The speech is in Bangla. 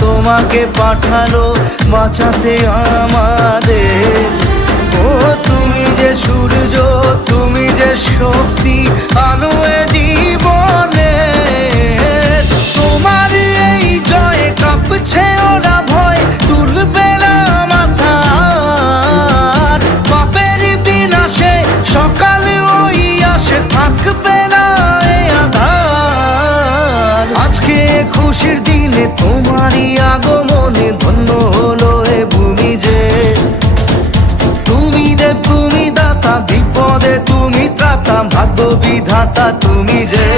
তোমাকে পাঠালো বাঁচাতে আমাদের। ও তুমি যে সূর্য, তুমি যে শক্তি, আলো এ জীবনে। তোমার এই জয় কাঁপছে ওরা ভয়, তুলবে না মাথা। পাপের বিনাশে সকালে ওই আসে, থাকবে না এ আধার। আজকে খুশির দিনে তোমারই আগমনে ধন্য হলো এ ভূমি যে। তুমি দেব, তুমি দাতা, বিপদে তুমি ত্রাতা, ভাগ্য বিধাতা তুমি যে।